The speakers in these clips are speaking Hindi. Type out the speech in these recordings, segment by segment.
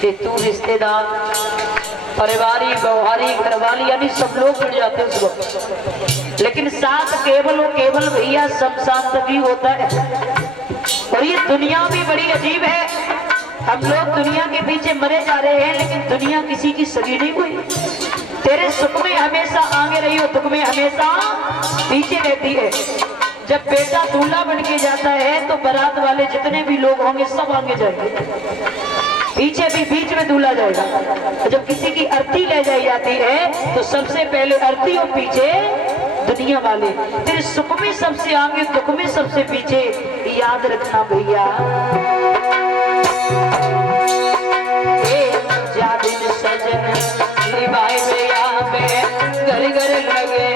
कि तू रिश्तेदार, परिवारी, व्यवहारी, घरवाली यानी सब लोग जुड़ जाते हैं उस वक्त। लेकिन साथ केवल और केवल भैया सब साथ तभी होता है। और ये दुनिया भी बड़ी अजीब है। हम लोग दुनिया के पीछे मरे जा रहे हैं, लेकिन दुनिया किसी की सगी नहीं हुई। तेरे सुख में हमेशा आगे रही हो, दुख में हमेशा पीछे रहती है। जब बेटा दूल्हा बन के जाता है तो बारात वाले जितने भी लोग होंगे सब आगे जाएंगे, पीछे भी बीच में दूल्हा जाएगा। जब किसी की अर्थी ले जाई जाती है तो सबसे पहले अर्थी और पीछे दुनिया वाले। तेरे सुख में सबसे आगे, दुख में सबसे पीछे। याद रखना भैया, दिन सजन निभाए में घर घर लगे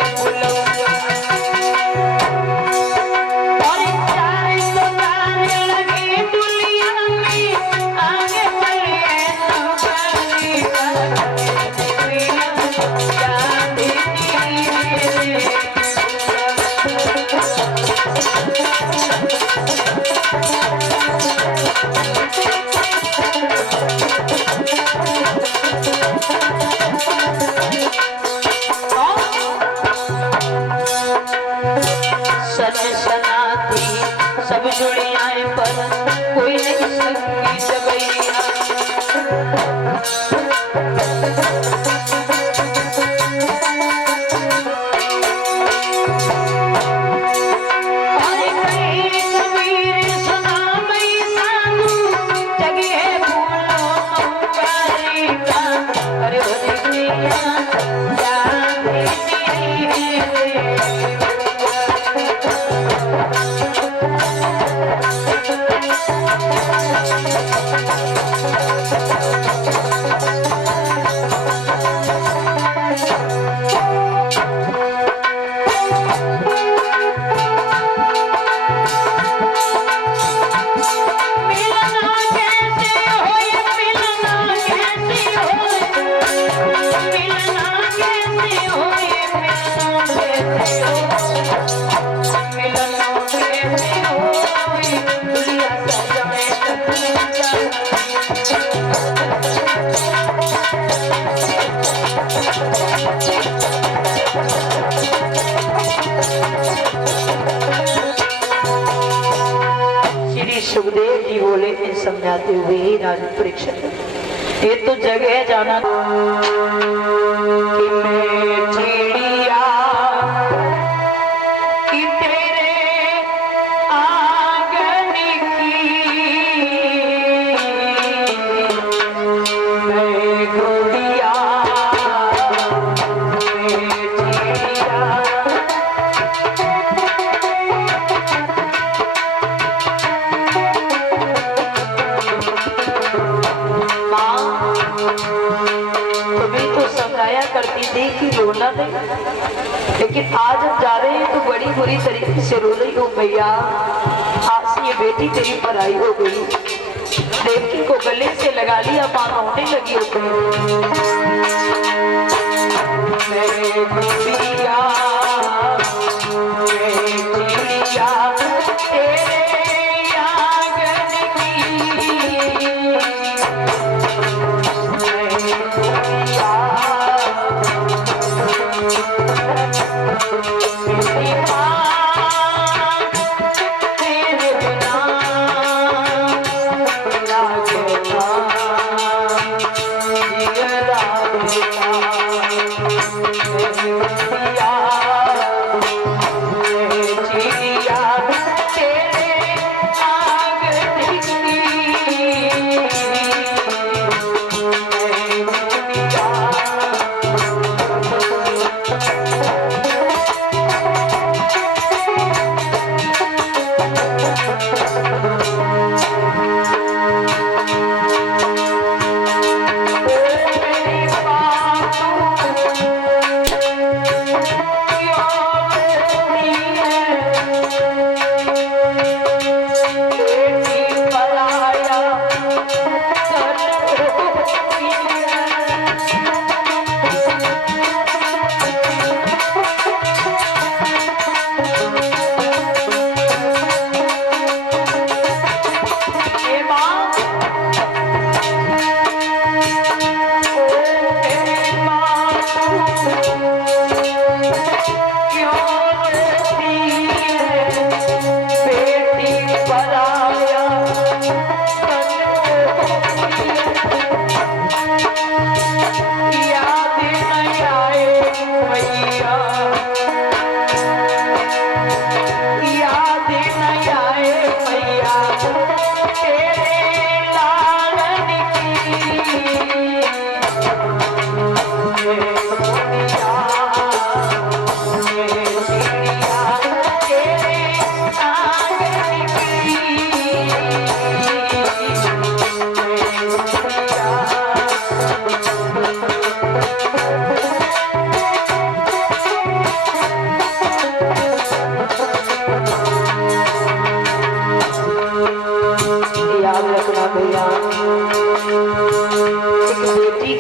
सब जुड़ियाएं पर कोई नहीं सकी जबैया। अरे कहीं कबीर सुना मई साधु जगी है फूलों मऊबारी का। अरे सुखदेव जी बोले समझाते हुए राजा परीक्षित, ये तो जगह जाना कि मैं चिड़िया कि तेरे आंगन की मैं गोदिया करती थी कि रोना नहीं, लेकिन आज हम जा रहे हैं तो बड़ी बुरी तरीके से रो रही हो भैया। आज से ये बेटी तेरी पराई हो गई। देवकी को गले से लगा लिया, मां रोने लगी हो गई।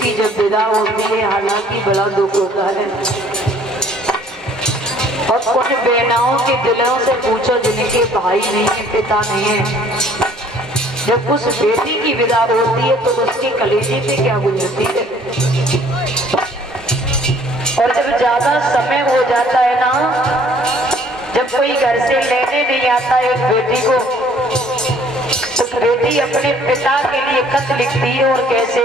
बेटी जब विदा होती है हालांकि बड़ा दुख होता है। और कुछ बहनाओं के दिलों से पूछो जिनके भाई नहीं है, पिता नहीं है, जब उस बेटी की विदा होती है तो उसके कलेजे पे क्या गुजरती है। और जब ज्यादा समय हो जाता है ना, जब कोई घर से लेने नहीं आता एक बेटी को, तो बेटी अपने पिता के लिए खत लिखती है और कैसे,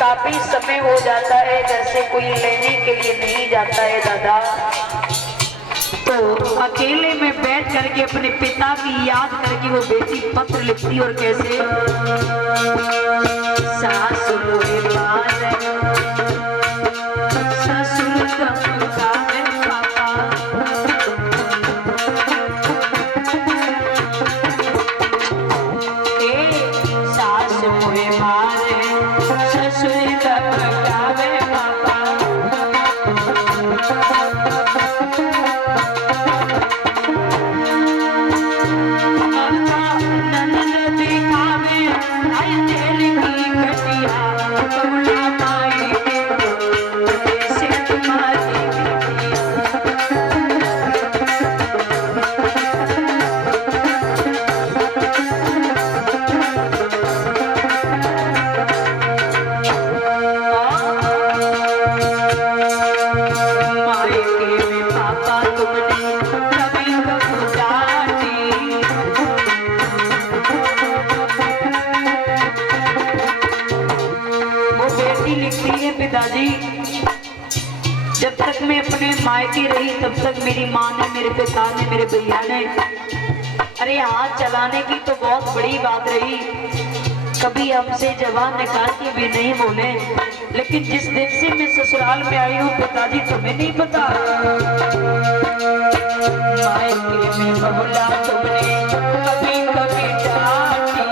काफी समय हो जाता है जैसे कोई लेने के लिए नहीं जाता है दादा, तो अकेले में बैठ करके अपने पिता की याद करके वो बेटी पत्र लिखती और कैसे, सासु मोहे पाले, ससुर तमकावे पापा, सास मोहे मारे ससुर तमकावे पापा, पिताजी जब तक मैं अपने मायके रही तब तक मेरी माँ ने, मेरे पिता ने, मेरे भैया ने, अरे हाथ चलाने की तो बहुत बड़ी बात रही, कभी हमसे जबान निकाल के भी नहीं बोले। लेकिन जिस दिन से मैं ससुराल में आई हूँ पिताजी तुम्हें नहीं पता, मायके में बहुला तुमने कभी कभी डांटी,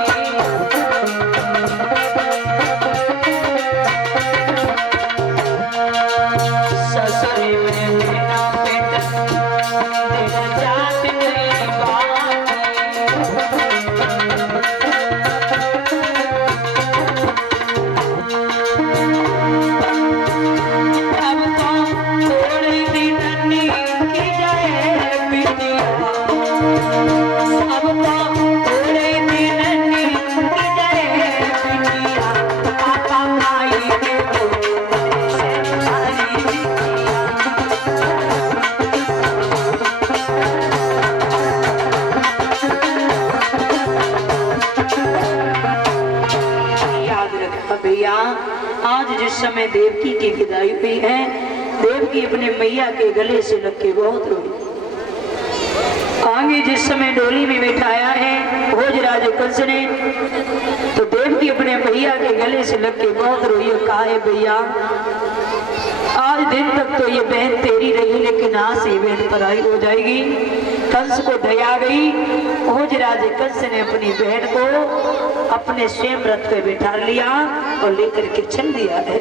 आज जिस समय देवकी की विदाई हुई है, देवकी अपने मैया के गले से लग के बहुत रोई। आगे जिस समय डोली में बिठाया है भोजराज कंस ने, तो देवकी अपने मैया के गले से लग के बहुत रोई और कहा है भैया आज दिन तक तो ये बहन तेरी रही, लेकिन आज से बहन पराई हो जाएगी। कंस को दया गई, भोजराज कंस ने अपनी बहन को अपने स्वयं रथ पे बिठा लिया और लेकर के चल दिया है।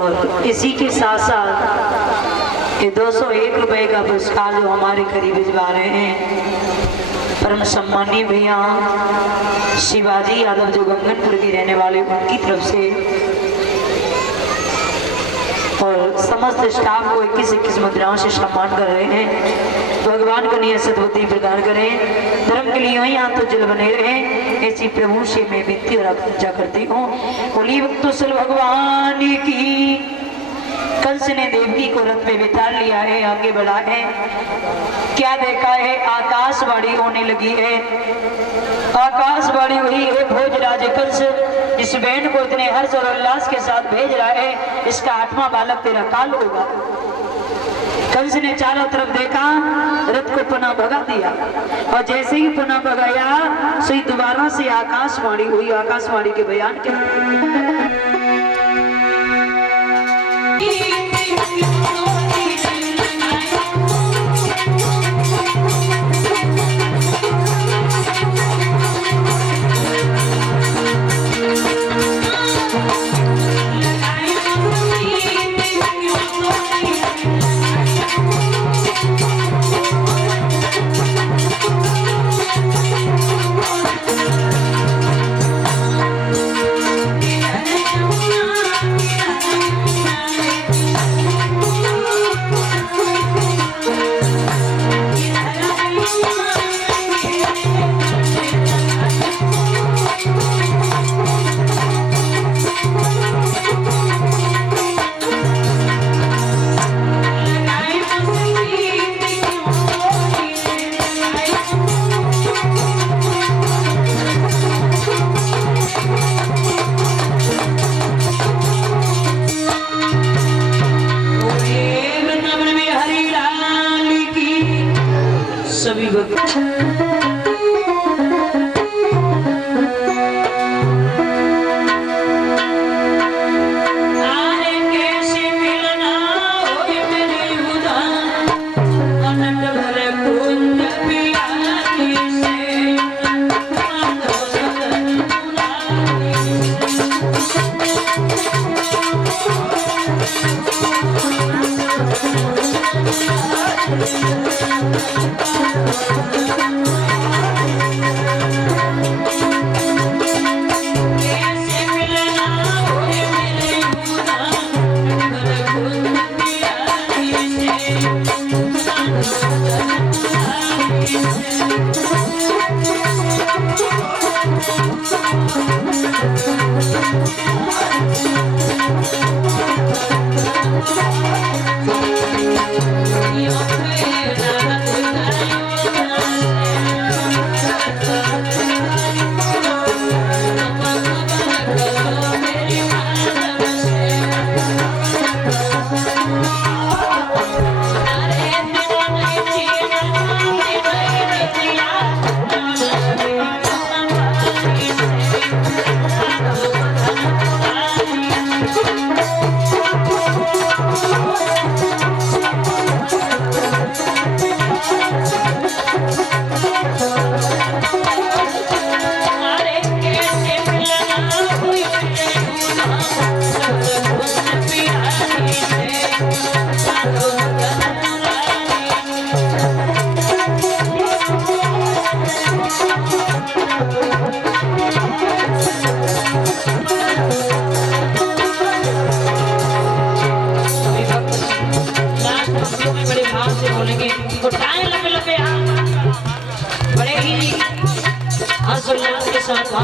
और इसी के साथ साथ ये 201 रुपए का पुरस्कार जो हमारे करीब भिजवा रहे हैं परम सम्मानी भैया शिवाजी यादव जो गंगनपुर के रहने वाले, उनकी तरफ से और समस्त स्टाफ को 21-21 मुद्राओं से सम्मान कर रहे हैं। भगवान को नियत सद्बुद्धि प्रदान करें, धर्म के लिए वही हाथ तो जल बने रहे। ऐसी प्रभु से मैं विनती और पूजा करती हूँ। बोली वक्तुसल भगवान की। कंस ने देवकी को रथ में बिठा लिया है, आगे बढ़ा है। क्या देखा है? आकाशवाणी होने लगी है। आकाशवाणी हुई है, भोजराज कंस इस बहन को इतने हर्ष और उल्लास के साथ भेज रहा है, इसका 8वां बालक तेरा काल होगा। कंस ने चारों तरफ देखा, रथ को पुनः भगा दिया और जैसे ही पुनः भगाया सही दोबारा से आकाशवाणी हुई। आकाशवाणी के बयान क्या? सभी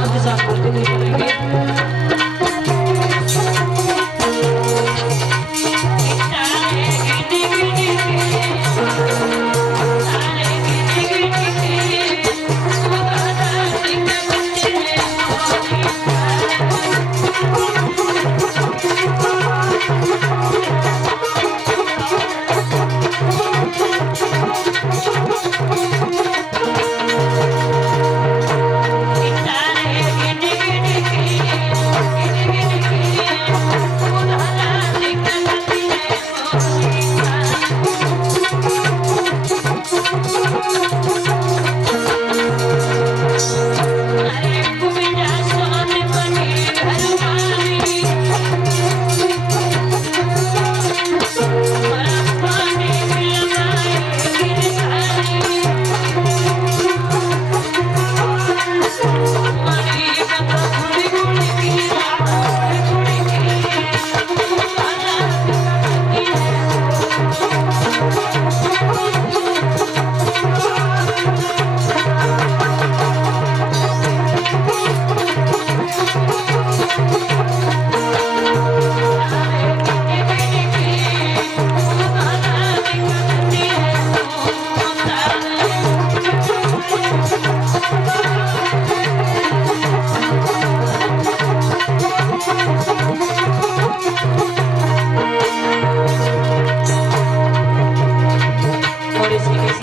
के साथ बोलते हुए बोलेंगे।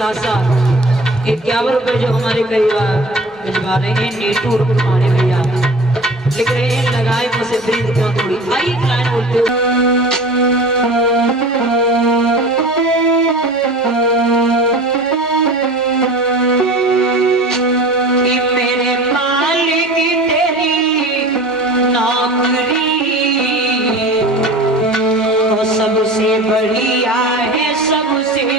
साथ साथ 51 रुपए जो हमारे करीब भिजवा रहे हैं नीटू हमारे भैया लिख रहे हैं लगाए मुझसे प्रीत क्यों थोड़ी आई लाइन बोलते हो कि मेरे मालिक तेरी नौकरी तो सबसे बढ़िया है सबसे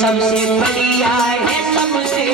सबसे बढ़िया है सबसे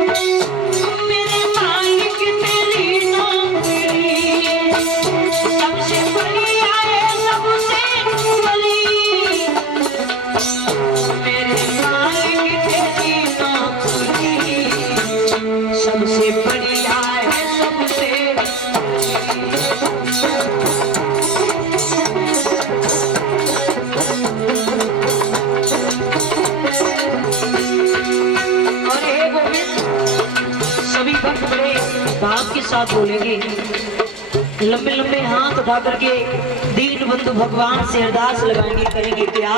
मेरे मालिक तेरी नौकरी सबसे बढ़िया है सबसे भली सबसे बढ़िया है सबसे और हे गोविंद सभी भक्त बड़े भाव के साथ बोलेंगे लंबे लंबे हाथ उठा करके दीन बंधु भगवान से अरदास लगाएंगे करेंगे क्या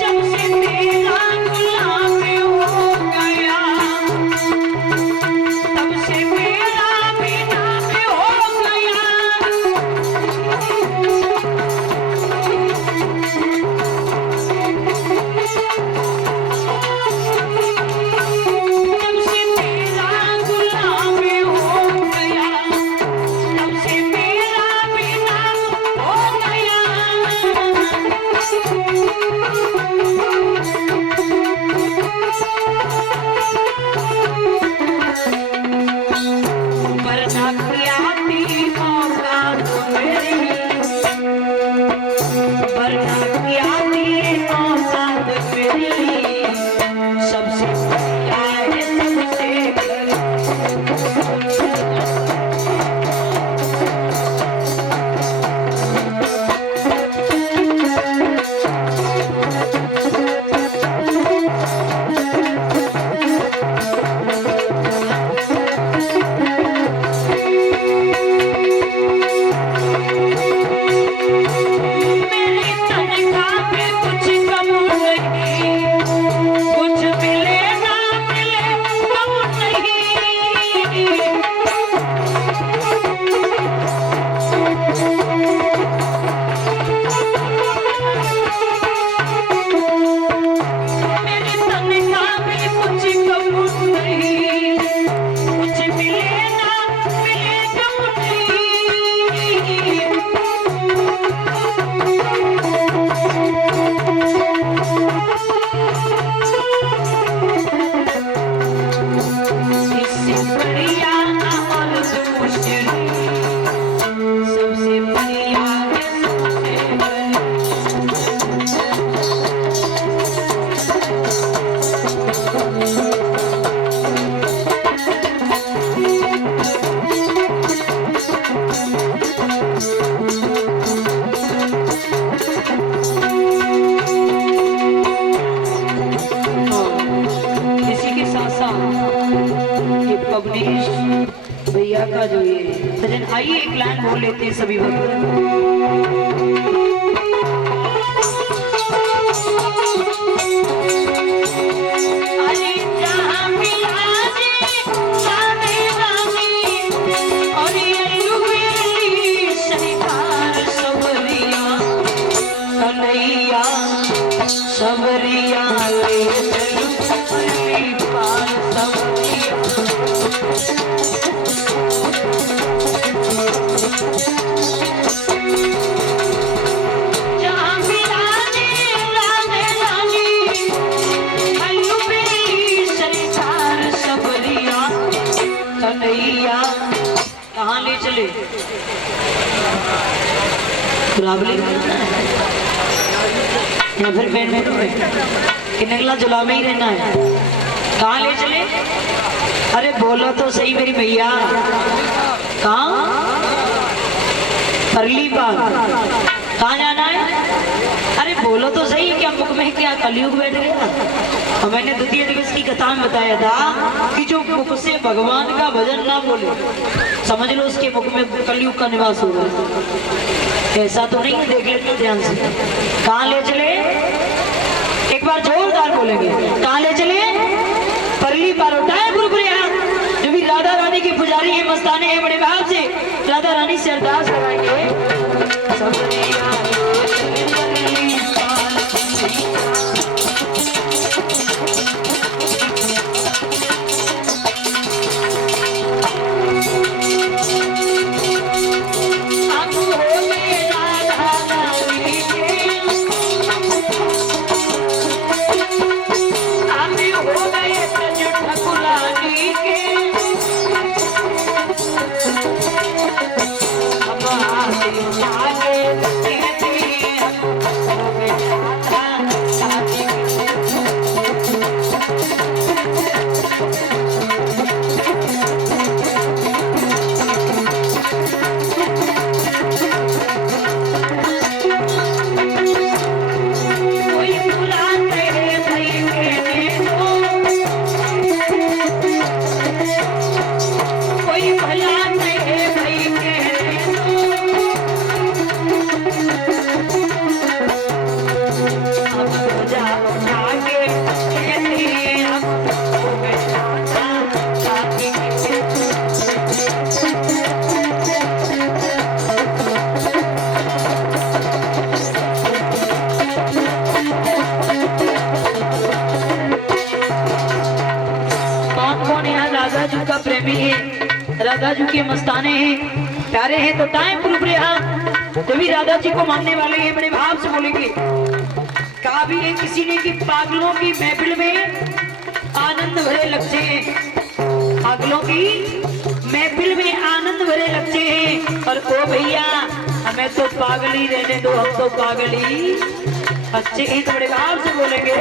जब से तेरा गुलाम हो गया तब से मेरा भी नाम हो गया जब से तेरा गुलाम हो गया तब से मेरा भी नाम हो गया वरना किया तीनों का तो मेरी वरना किया तीनों का तो मेरी सबसे बढ़िया है सबसे मेरी तनख्वाह पे कुछ कम नहीं कुछ मिले ना मिले कम नहीं मेरी तनख्वाह पे कुछ कम नहीं कुछ मिले ना मिले कम नहीं इससे बढ़िया अमल दूसरी सबसे बढ़िया है सबसे बढ़िया इसी के साथ साथ ये पबनीश भैया का जो ये सजन आइए एक लाइन बोल लेते हैं सभी भक्त अरे जहाँ मिला जी सारे रानी और ये लुबेली सरकार सबरिया कन्हैया सबरिया ले चलू पार सबरिया रावली या फिर पेन में कि नगला जुला में ही रहना है? कहाँ ले चले? अरे बोलो तो सही मेरी भैया, कहाँ? परली बाग। कहाँ जाना है? अरे बोलो तो सही, क्या मुख में क्या कलयुग बैठ गया? और मैंने द्वितीय दिवस की कथा में बताया था कि जो मुख से भगवान का भजन ना बोले समझ लो उसके मुख में कलयुग का निवास होगा। ऐसा तो नहीं है, देख लेते ध्यान से। कहाँ ले चले? एक बार जोरदार बोलेंगे, कहाँ ले चले? परली पार उठाए गुरुपुर हाथ। जो भी राधा रानी की पुजारी है, मस्ताने हैं, बड़े भाव से राधा रानी से अरदास कराएंगे। प्रेमी है, राधा जी के मस्ताने हैं, प्यारे हैं, तो टाइम प्रूफ रहा तो भी राधा जी को मानने वाले हैं, बड़े भाव से बोलेंगे। कहा भी है किसी ने कि पागलों की महफिल में आनंद भरे लगते हैं, पागलों की महफिल में आनंद भरे लगते हैं। और ओ भैया हमें तो पागल ही रहने दो, हम तो पागल ही अच्छे हैं, तो बड़े भाव से बोलेंगे।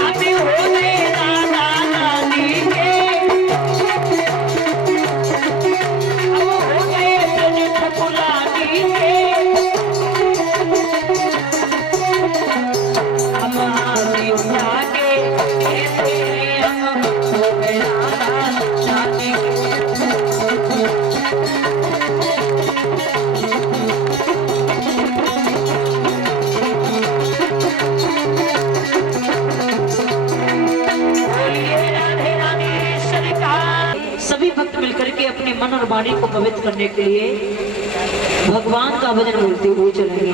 हमें हो गए राधा रानी के, अब हो गए ठकुरानी के, हम आगे उठा के कहते हैं हम हो गए राधा रानी के। सभी भक्त मिलकर के अपने मन और वाणी को पवित्र करने के लिए भगवान का भजन बोलते हुए चलेंगे।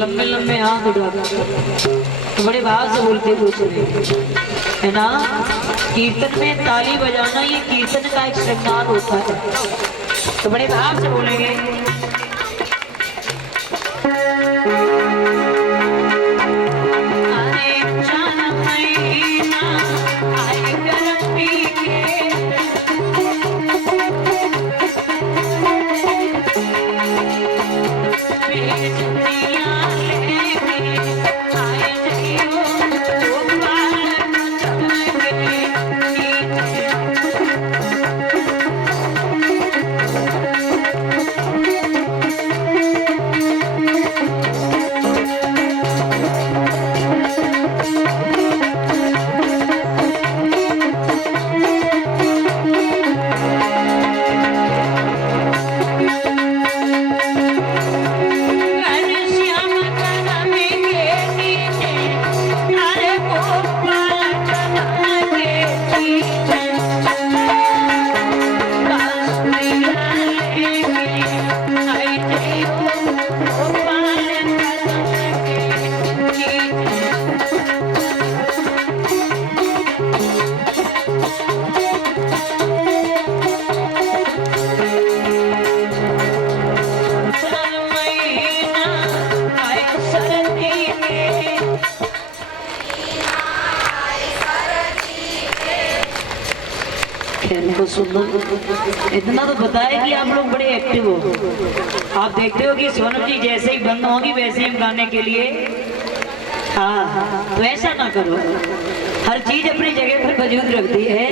लंबे लंबे हाथ उठा बड़े भाव से बोलते हुए चले। है ना। कीर्तन में ताली बजाना ये कीर्तन का एक श्रृंगार होता है। तो बड़े भाव से बोलेंगे। इतना तो बताया कि आप लोग बड़े एक्टिव हो। आप देखते हो कि सोनम जी जैसे ही बंद होगी वैसे ही गाने के लिए हाँ, तो ऐसा ना करो। हर चीज अपनी जगह पर मौजूद रखती है।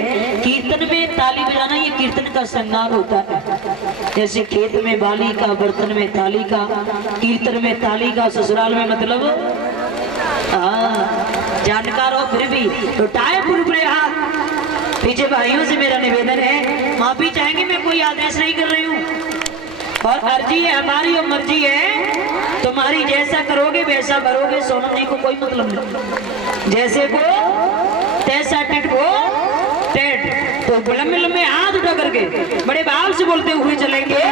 कीर्तन में ताली बजाना ये कीर्तन का श्रृंगार होता है। जैसे खेत में बाली का, बर्तन में ताली का, कीर्तन में ताली का, ससुराल में मतलब जानकार हो फिर भी तो टाइम पूर्व हाथ पीछे भाइयों से मेरा निवेदन है, माफी चाहेंगे, मैं कोई आदेश नहीं कर रही हूँ और अर्जी है हमारी और मर्जी है तुम्हारी। जैसा करोगे वैसा करोगे, सोनम जी को कोई मतलब नहीं। जैसे को तैसा टिट को टेट। तो लंबे लंबे हाथ उठा करके बड़े भाव से बोलते हुए चलेंगे।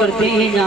करते ही ना